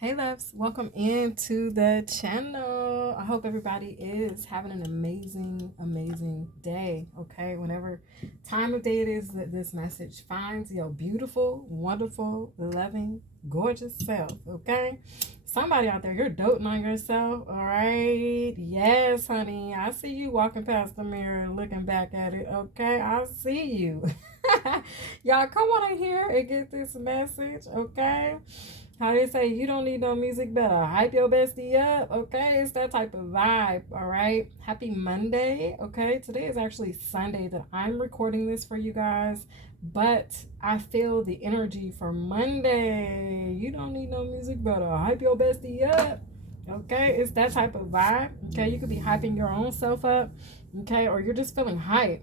Hey loves, welcome into the channel. I hope everybody is having an amazing day. Okay, whenever time of day it is that this message finds your beautiful, wonderful, loving, gorgeous self. Okay, somebody out there, you're doting on yourself. All right, yes, honey, I see you walking past the mirror and looking back at it. Okay, I see you. Y'all come on in here and get this message. Okay. How they say you don't need no music, better hype your bestie up. Okay, it's that type of vibe. All right. Happy Monday. Okay, today is actually Sunday that I'm recording this for you guys, but I feel the energy for Monday. You don't need no music, better hype your bestie up. Okay, it's that type of vibe. Okay, you could be hyping your own self up. Okay, or you're just feeling hype.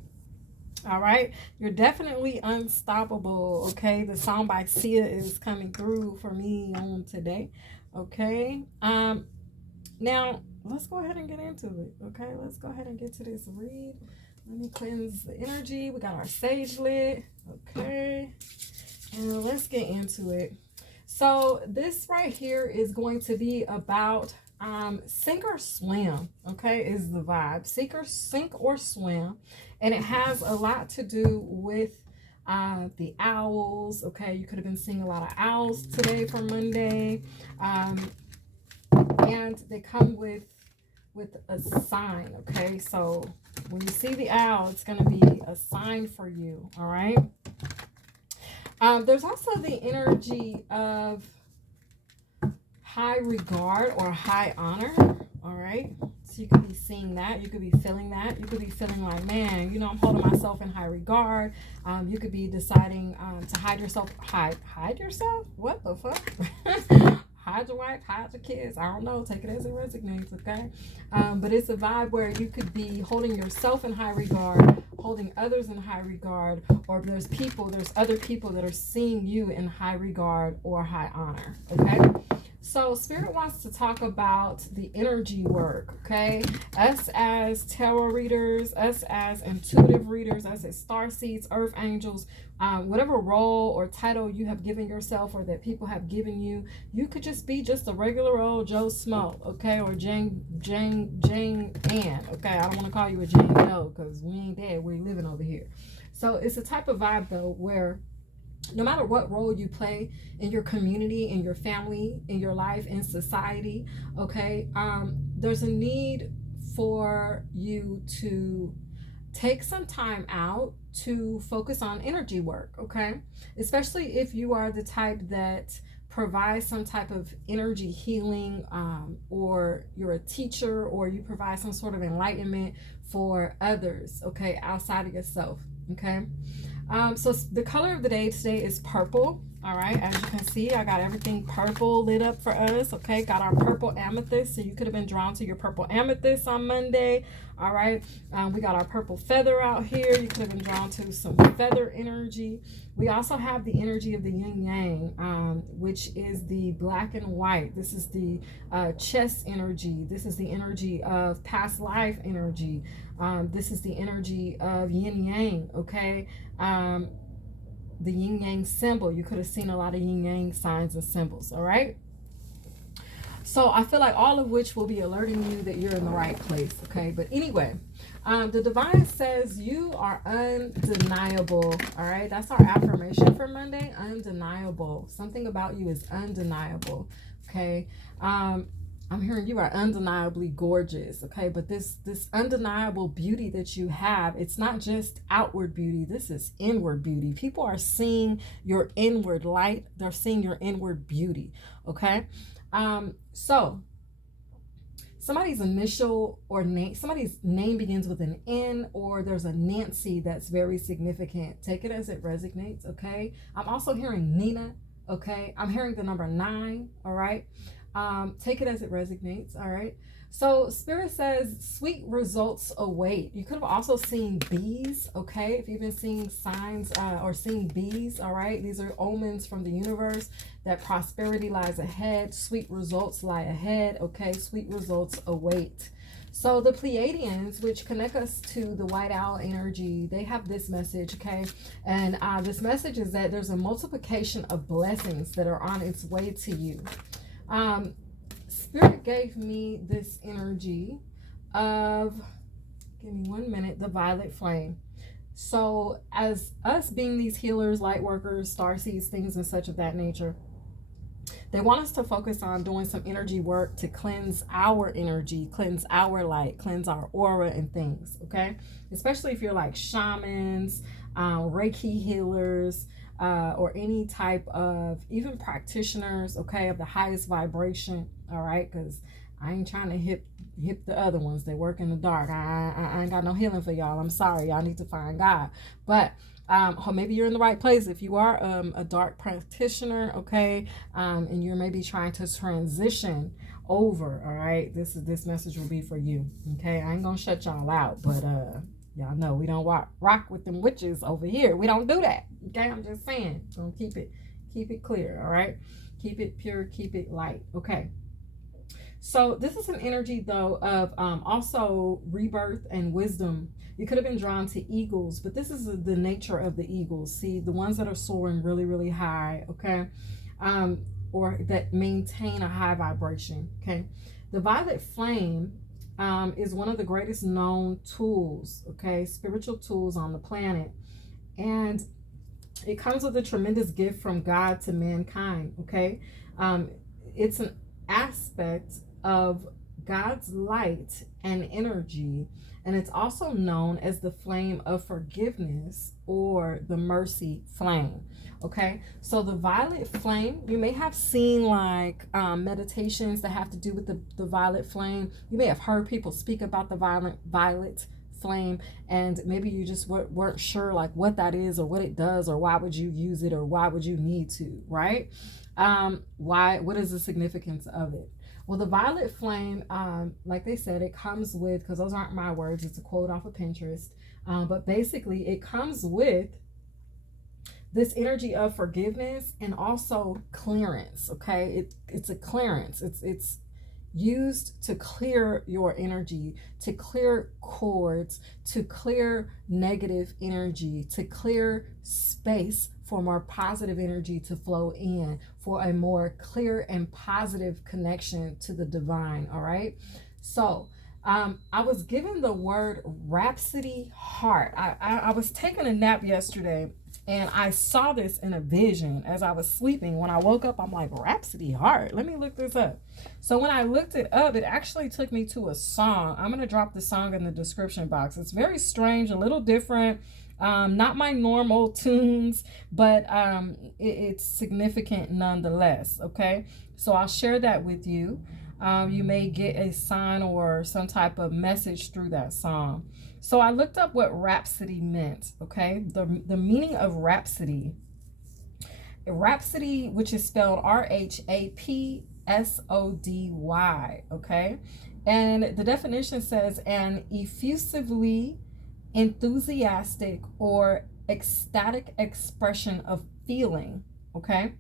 All right, you're definitely unstoppable. Okay, the song by Sia is coming through for me on today. Okay, now let's go ahead and get into it. Okay, let's go ahead and get to this read. Let me cleanse the energy. We got our sage lit. Okay, and let's get into it. So this right here is going to be about sink or swim. Okay, is the vibe. Sink or swim, and it has a lot to do with the owls. Okay, you could have been seeing a lot of owls today for Monday, and they come with a sign. Okay, so when you see the owl, it's going to be a sign for you. All right. There's also the energy of high regard or high honor. All right. So you could be seeing that. You could be feeling that. You could be feeling like, man, I'm holding myself in high regard. You could be deciding to hide yourself. Hide yourself? What the fuck? Hide your wife, hide your kids. I don't know. Take it as it resonates, okay? But it's a vibe where you could be holding yourself in high regard, holding others in high regard, or there's other people that are seeing you in high regard or high honor, okay? So Spirit wants to talk about the energy work, okay? Us as tarot readers, us as intuitive readers, us as star seeds, earth angels, whatever role or title you have given yourself or that people have given you, you could just be just a regular old Joe Smo, okay? Or Jane Ann, okay? I don't want to call you a Jane Doe because we ain't dead, we're living over here. So it's a type of vibe though where no matter what role you play in your community, in your family, in your life, in society, okay, there's a need for you to take some time out to focus on energy work, okay? Especially if you are the type that provides some type of energy healing, or you're a teacher, or you provide some sort of enlightenment for others, okay, outside of yourself, okay? So the color of the day today is purple. All right, as you can see, I got everything purple lit up for us. Okay, got our purple amethyst. So you could have been drawn to your purple amethyst on Monday. All right, we got our purple feather out here. You could have been drawn to some feather energy. We also have the energy of the yin yang, which is the black and white. This is the chest energy. This is the energy of past life energy. This is the energy of yin yang. Okay. The yin yang symbol. You could have seen a lot of yin yang signs and symbols. All right. So I feel like all of which will be alerting you that you're in the right place. Okay. But anyway, the divine says you are undeniable. All right. That's our affirmation for Monday. Undeniable. Something about you is undeniable. Okay. I'm hearing you are undeniably gorgeous, okay? But this undeniable beauty that you have, it's not just outward beauty. This is inward beauty. People are seeing your inward light. They're seeing your inward beauty, okay? So somebody's initial or name, somebody's name begins with an N, or there's a Nancy that's very significant. Take it as it resonates, okay? I'm also hearing Nina, okay? I'm hearing the number 9, all right? Take it as it resonates. All right. So Spirit says sweet results await. You could have also seen bees. Okay. If you've been seeing signs or seeing bees. All right. These are omens from the universe that prosperity lies ahead. Sweet results lie ahead. Okay. Sweet results await. So the Pleiadians, which connect us to the white owl energy, they have this message, okay? And this message is that there's a multiplication of blessings that are on its way to you. Spirit gave me this energy of, give me 1 minute, the violet flame. So as us being these healers, light workers, star seeds, things and such of that nature, they want us to focus on doing some energy work to cleanse our energy, cleanse our light, cleanse our aura and things, okay? Especially if you're like shamans, Reiki healers, or any type of even practitioners, okay, of the highest vibration, all right? Because I ain't trying to hip the other ones. They work in the dark. I ain't got no healing for y'all. I'm sorry. Y'all need to find God. But or maybe you're in the right place if you are a dark practitioner, okay, and you're maybe trying to transition over, all right, this message will be for you, okay? I ain't gonna shut y'all out, but y'all know we don't rock with them witches over here. We don't do that, okay? I'm just saying, so keep it clear, all right? Keep it pure, keep it light, okay? So this is an energy though of also rebirth and wisdom. You could have been drawn to eagles, but this is the nature of the eagles. See, the ones that are soaring really, really high, okay? Or that maintain a high vibration, okay? The violet flame is one of the greatest known tools, okay? Spiritual tools on the planet. And it comes with a tremendous gift from God to mankind, okay? It's an aspect of God's light and energy, and it's also known as the flame of forgiveness or the mercy flame, okay? So the violet flame, you may have seen like meditations that have to do with the violet flame. You may have heard people speak about the violet flame, and maybe you just weren't sure like what that is or what it does or why would you use it or why would you need to, right? What is the significance of it? Well, the violet flame, like they said, it comes with, because those aren't my words, it's a quote off of Pinterest, but basically it comes with this energy of forgiveness and also clearance, okay? It's a clearance. It's used to clear your energy, to clear cords, to clear negative energy, to clear space for more positive energy to flow in, for a more clear and positive connection to the divine, all right? So I was given the word Rhapsody Heart. I was taking a nap yesterday and I saw this in a vision as I was sleeping. When I woke up, I'm like, Rhapsody Heart, let me look this up. So when I looked it up, it actually took me to a song. I'm going to drop the song in the description box. It's very strange, a little different. Not my normal tunes, but it's significant nonetheless, okay? So I'll share that with you. You may get a sign or some type of message through that song. So I looked up what rhapsody meant, okay? The meaning of rhapsody. Rhapsody, which is spelled RHAPSODY, okay? And the definition says an effusively enthusiastic or ecstatic expression of feeling, okay?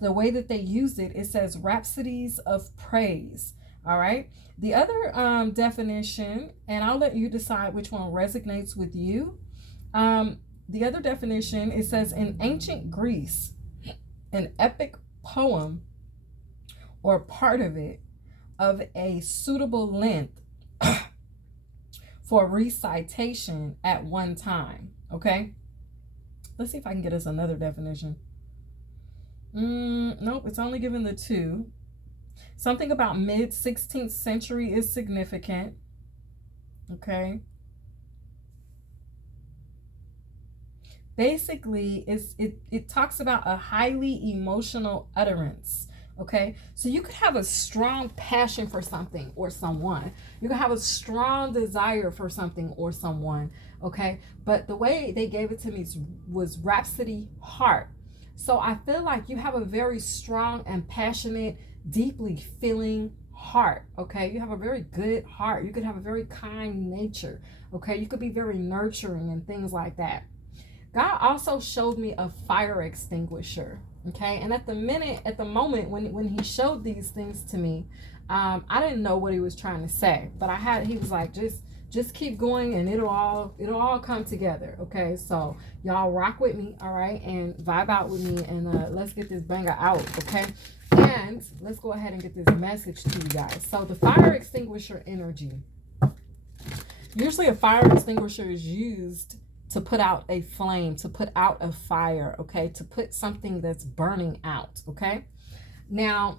The way that they use it, it says rhapsodies of praise, all right? The other definition, and I'll let you decide which one resonates with you. The other definition, it says in ancient Greece, an epic poem or part of it of a suitable length for recitation at one time, okay? Let's see if I can get us another definition. Nope, it's only given the two. Something about mid-16th century is significant, okay? Basically, it talks about a highly emotional utterance, okay? So you could have a strong passion for something or someone. You could have a strong desire for something or someone, okay? But the way they gave it to me was Rhapsody Heart. So I feel like you have a very strong and passionate, deeply feeling heart, okay? You have a very good heart. You could have a very kind nature, okay? You could be very nurturing and things like that. God also showed me a fire extinguisher, okay? And at the moment when he showed these things to me, I didn't know what he was trying to say, but he was like, just keep going and it'll all come together, okay? So y'all rock with me, all right, and vibe out with me, and let's get this banger out, okay? And let's go ahead and get this message to you guys. So the fire extinguisher energy. Usually a fire extinguisher is used to put out a flame, to put out a fire, okay? To put something that's burning out, okay? Now,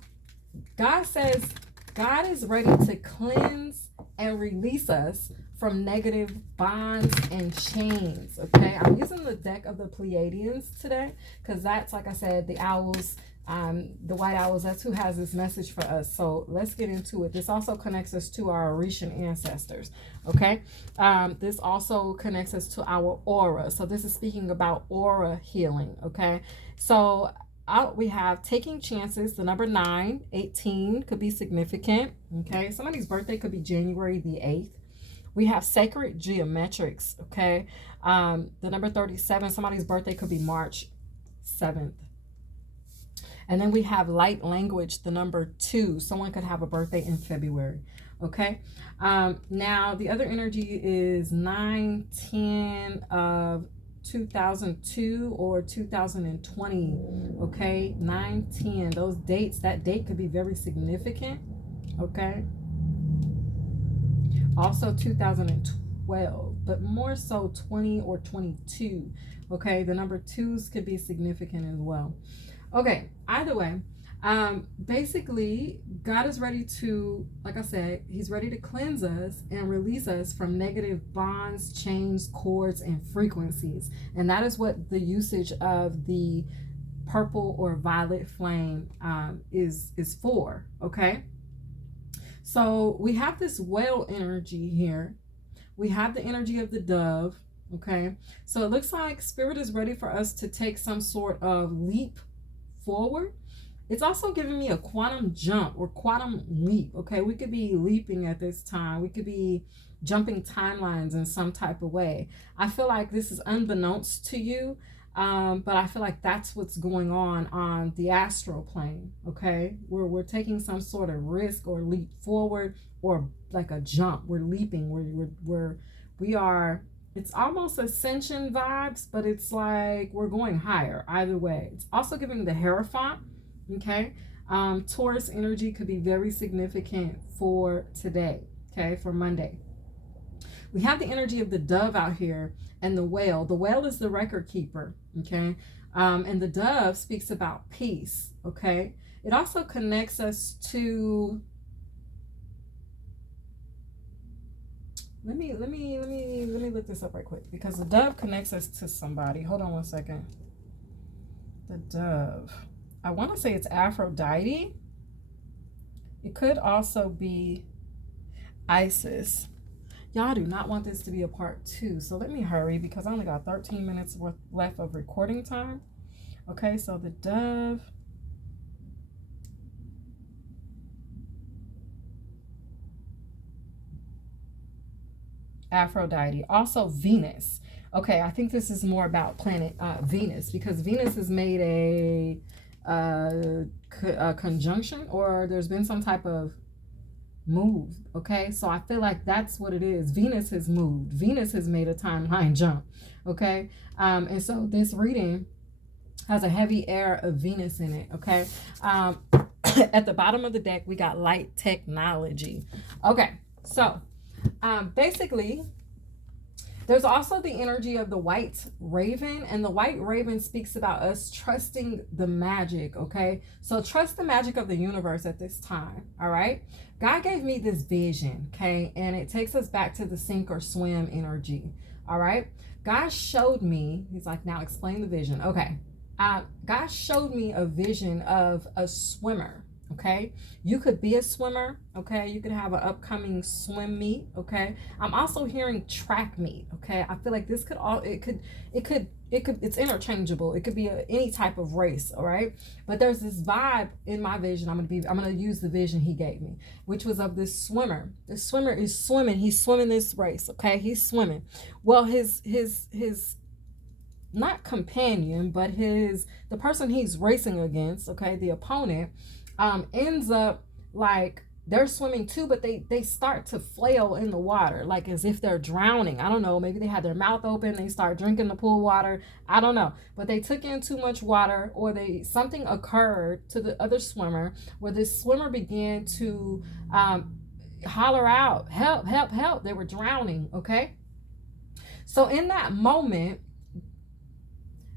God says God is ready to cleanse and release us from negative bonds and chains, okay? I'm using the deck of the Pleiadians today because that's, like I said, the owls, the white owls, that's who has this message for us. So let's get into it. This also connects us to our Orishan ancestors, okay? This also connects us to our aura. So this is speaking about aura healing, okay? So we have taking chances. The number 9, 18 could be significant, okay? Somebody's birthday could be January the 8th. We have sacred geometrics, okay? The number 37, somebody's birthday could be March 7th. And then we have light language, the number 2. Someone could have a birthday in February, okay? Now, the other energy is 9/10 of 2002 or 2020, okay? 9/10, those dates, that date could be very significant, okay? Also 2012, but more so 20 or 22, okay? The number 2s could be significant as well. Okay, either way, basically, God is ready to, like I said, he's ready to cleanse us and release us from negative bonds, chains, cords, and frequencies. And that is what the usage of the purple or violet flame is for, okay? So we have this whale energy here. We have the energy of the dove, okay? So it looks like Spirit is ready for us to take some sort of leap forward. It's also giving me a quantum jump or quantum leap, okay? We could be leaping at this time. We could be jumping timelines in some type of way. I feel like this is unbeknownst to you, but I feel like that's what's going on the astral plane, okay? We're taking some sort of risk or leap forward or like a jump. We're leaping. We are. It's almost ascension vibes, but it's like we're going higher either way. It's also giving the Hierophant, okay? Taurus energy could be very significant for today, okay, for Monday. We have the energy of the dove out here and the whale. The whale is the record keeper, okay? And the dove speaks about peace, okay? It also connects us to... Let me look this up right quick because the dove connects us to somebody. Hold on one second. The dove. I want to say it's Aphrodite. It could also be Isis. Y'all do not want this to be a part 2. So let me hurry because I only got 13 minutes worth left of recording time. Okay, so the dove. Aphrodite. Also Venus. Okay, I think this is more about planet Venus because Venus has made a conjunction or there's been some type of move. Okay, so I feel like that's what it is. Venus has moved. Venus has made a timeline jump. Okay, and so this reading has a heavy air of Venus in it. Okay, at the bottom of the deck we got light technology. Okay, so basically, there's also the energy of the white raven, and the white raven speaks about us trusting the magic, okay? So trust the magic of the universe at this time, all right? God gave me this vision, okay? And it takes us back to the sink or swim energy, all right? God showed me, he's like, now explain the vision. Okay, God showed me a vision of a swimmer. Okay, you could be a swimmer. Okay, you could have an upcoming swim meet. Okay, I'm also hearing track meet. Okay, I feel like this could all it's interchangeable. It could be any type of race. All right, but there's this vibe in my vision. I'm gonna use the vision he gave me, which was of this swimmer. This swimmer is swimming. He's swimming this race. Okay, he's swimming. Well, his not companion, but the person he's racing against. Okay, the opponent. Ends up like they're swimming too, but they start to flail in the water, like as if they're drowning. I don't know, maybe they had their mouth open, they start drinking the pool water. I don't know, but they took in too much water, or something occurred to the other swimmer where this swimmer began to holler out, help, help, help. They were drowning. Okay, so in that moment,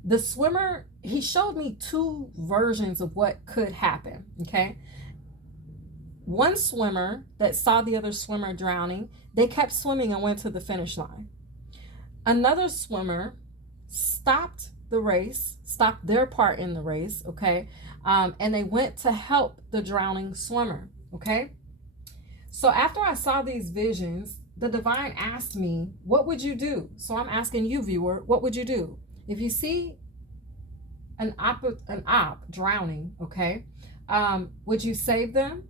the swimmer, he showed me two versions of what could happen. Okay, one swimmer that saw the other swimmer drowning, they kept swimming and went to the finish line. Another swimmer stopped the race, stopped their part in the race, okay? And they went to help the drowning swimmer, okay? So after I saw these visions, the divine asked me, what would you do? So I'm asking you, viewer, what would you do? If you see an op drowning, okay, would you save them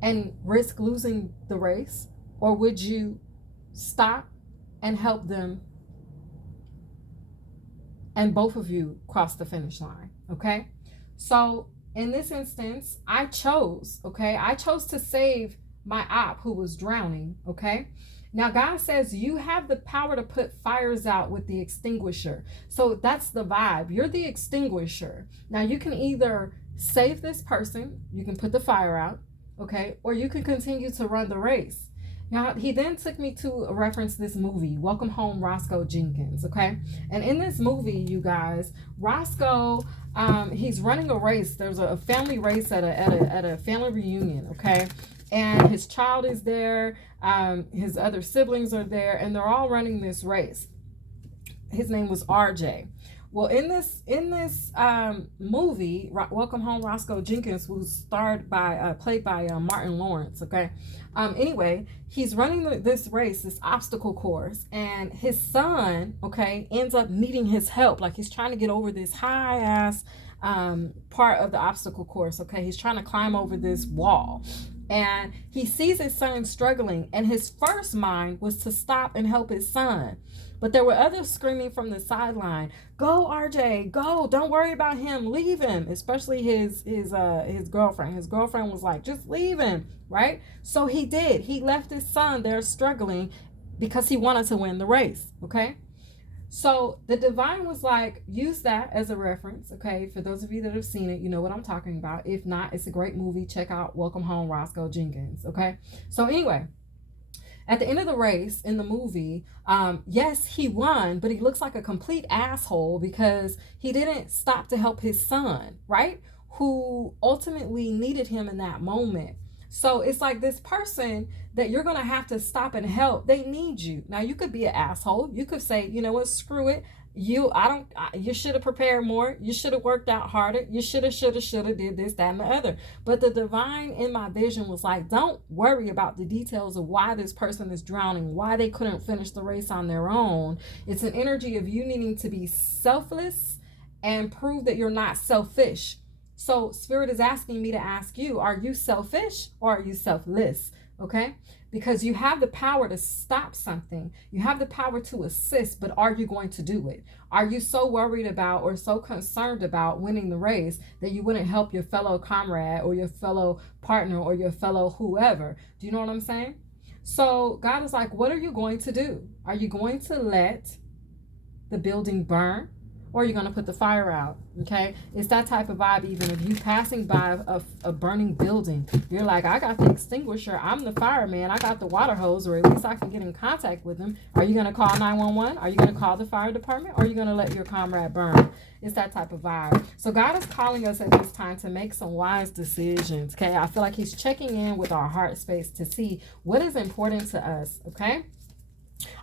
and risk losing the race, or would you stop and help them and both of you cross the finish line? Okay, so in this instance, I chose to save my op who was drowning. Okay, now God says you have the power to put fires out with the extinguisher. So that's the vibe, you're the extinguisher. Now you can either save this person, you can put the fire out, okay, or you can continue to run the race. Now, he then took me to reference this movie, Welcome Home, Roscoe Jenkins, okay? And in this movie, you guys, Roscoe, he's running a race. There's a family race at a family reunion, okay? And his child is there, his other siblings are there, and they're all running this race. His name was RJ. Well, in this movie, Welcome Home, Roscoe Jenkins was played by Martin Lawrence. Okay, anyway, he's running this race, this obstacle course, and his son, okay, ends up needing his help. Like he's trying to get over this high ass part of the obstacle course. Okay, he's trying to climb over this wall. And he sees his son struggling, and his first mind was to stop and help his son. But there were others screaming from the sideline, "Go, RJ, go! Don't worry about him. Leave him." Especially his girlfriend. His girlfriend was like, "Just leave him," right? So he did. He left his son there struggling because he wanted to win the race. Okay. So the divine was like, use that as a reference, okay? For those of you that have seen it, you know what I'm talking about. If not, it's a great movie. Check out Welcome Home, Roscoe Jenkins, okay? So anyway, at the end of the race in the movie, yes, he won, but he looks like a complete asshole because he didn't stop to help his son, right? Who ultimately needed him in that moment. So it's like this person that you're going to have to stop and help. They need you. Now you could be an asshole. You could say, you know what, screw it. You should have prepared more. You should have worked out harder. You should have did this, that, and the other. But the divine in my vision was like, don't worry about the details of why this person is drowning, why they couldn't finish the race on their own. It's an energy of you needing to be selfless and prove that you're not selfish. So Spirit is asking me to ask you, are you selfish or are you selfless? Okay? Because you have the power to stop something. You have the power to assist, but are you going to do it? Are you so worried about or so concerned about winning the race that you wouldn't help your fellow comrade or your fellow partner or your fellow whoever? Do you know what I'm saying? So God is like, what are you going to do? Are you going to let the building burn? Or you're going to put the fire out, okay? It's that type of vibe. Even if you passing by a burning building, you're like, I got the extinguisher. I'm the fireman. I got the water hose, or at least I can get in contact with them. Are you going to call 911? Are you going to call the fire department? Or are you going to let your comrade burn? It's that type of vibe. So God is calling us at this time to make some wise decisions, okay? I feel like he's checking in with our heart space to see what is important to us, okay?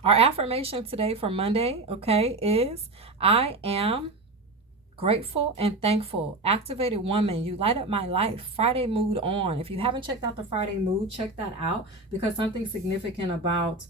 Our affirmation today for Monday, okay, is I am grateful and thankful. Activated woman, you light up my life. Friday mood on. If you haven't checked out the Friday mood, check that out because something significant about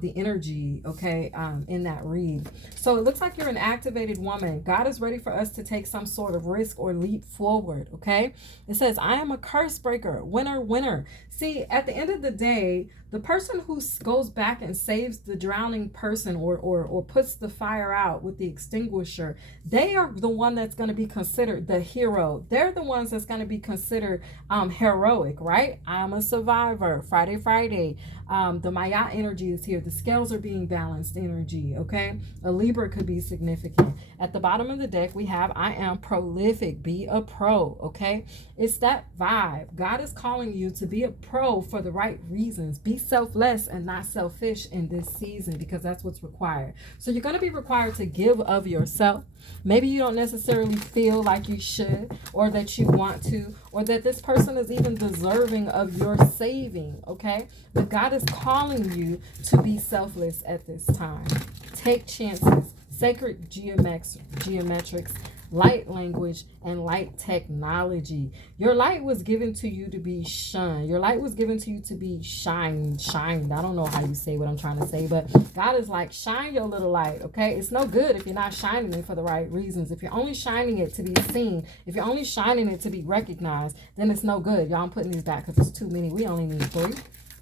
the energy, okay, in that read. So it looks like you're an activated woman. God is ready for us to take some sort of risk or leap forward, okay? It says, I am a curse breaker, winner, winner. See, at the end of the day, the person who goes back and saves the drowning person or puts the fire out with the extinguisher, they are the one that's going to be considered the hero. They're the ones that's going to be considered heroic, right? I'm a survivor. Friday, Friday. The Maya energy is here. The scales are being balanced energy, okay? A Libra could be significant. At the bottom of the deck, we have I am prolific. Be a pro, okay? It's that vibe. God is calling you to be a pro for the right reasons. Be selfless and not selfish in this season because that's what's required. So you're going to be required to give of yourself. Maybe you don't necessarily feel like you should or that you want to or that this person is even deserving of your saving, okay? But God is calling you to be selfless at this time. Take chances. Sacred geometrics, light language, and light technology. Your light was given to you to be shunned. Your light was given to you to be shined. I don't know how you say what I'm trying to say, but God is like, shine your little light, okay? It's no good if you're not shining it for the right reasons. If you're only shining it to be seen, if you're only shining it to be recognized, then it's no good. Y'all, I'm putting these back because it's too many. We only need 3.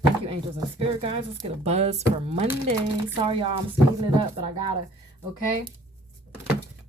Thank you, angels and spirit guides. Let's get a buzz for Monday. Sorry, y'all, I'm speeding it up, but I gotta, okay?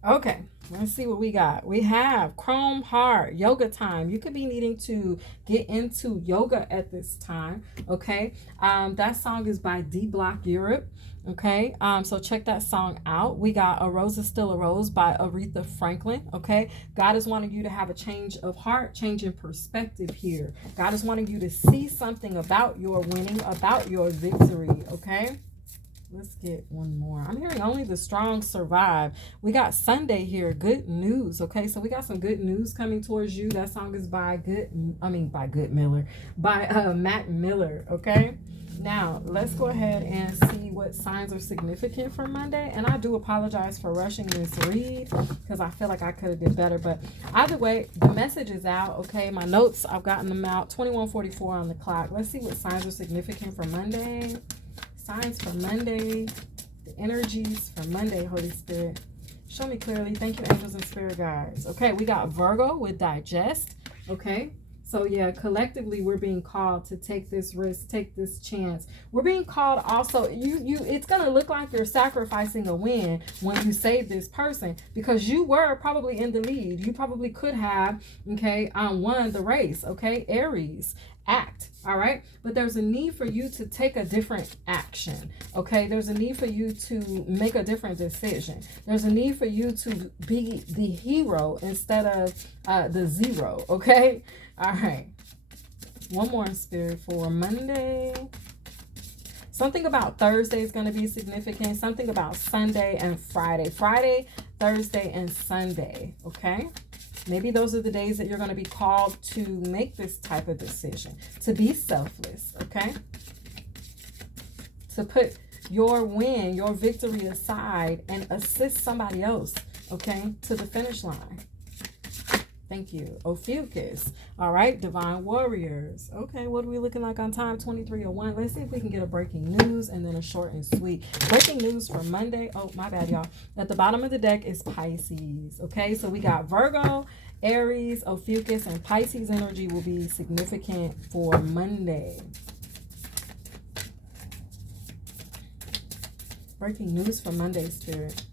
Okay, let's see what we got. We have Chrome Heart, yoga time. You could be needing to get into yoga at this time, okay? That song is by D Block Europe, okay? So check that song out. We got A Rose is Still a Rose by Aretha Franklin, okay? God is wanting you to have a change of heart, change in perspective here. God is wanting you to see something about your winning, about your victory, okay? Let's get one more. I'm hearing only the strong survive. We got Sunday here. Good news. Okay, so we got some good news coming towards you. That song is by Mac Miller. Okay. Now let's go ahead and see what signs are significant for Monday. And I do apologize for rushing this read because I feel like I could have did better. But either way, the message is out. Okay, my notes, I've gotten them out. 21:44 on the clock. Let's see what signs are significant for Monday. Signs for Monday, the energies for Monday, Holy Spirit. Show me clearly. Thank you, angels and spirit guides. Okay, we got Virgo with digest. Okay, so yeah, collectively we're being called to take this risk, take this chance. We're being called also, it's gonna look like you're sacrificing a win when you save this person because you were probably in the lead. You probably could have, okay, won the race. Okay, Aries. Act, all right, but there's a need for you to take a different action, okay? There's a need for you to make a different decision. There's a need for you to be the hero instead of the zero, okay? All right, one more in spirit for Monday. Something about Thursday is going to be significant. Something about Sunday and Friday. Friday, Thursday, and Sunday, okay? Maybe those are the days that you're going to be called to make this type of decision, to be selfless, okay? To put your win, your victory aside and assist somebody else, okay, to the finish line. Thank you. Ophiuchus. All right, Divine Warriors. Okay, what are we looking like on time? 23:01. Let's see if we can get a breaking news and then a short and sweet. Breaking news for Monday. Oh, my bad, y'all. At the bottom of the deck is Pisces. Okay, so we got Virgo, Aries, Ophiuchus, and Pisces energy will be significant for Monday. Breaking news for Monday, Spirit.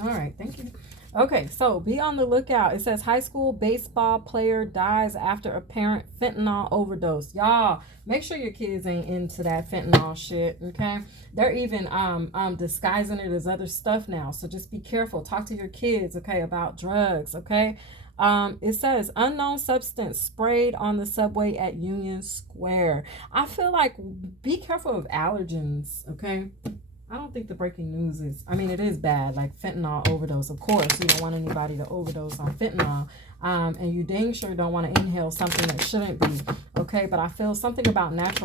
All right, thank you. Okay, so be on the lookout. It says high school baseball player dies after apparent fentanyl overdose. Y'all, make sure your kids ain't into that fentanyl shit, okay? They're even disguising it as other stuff now. So just be careful. Talk to your kids, okay, about drugs, okay? It says unknown substance sprayed on the subway at Union Square. I feel like be careful of allergens, okay? I don't think the breaking news is, I mean, it is bad, like fentanyl overdose. Of course, you don't want anybody to overdose on fentanyl. And you dang sure don't want to inhale something that shouldn't be, okay? But I feel something about natural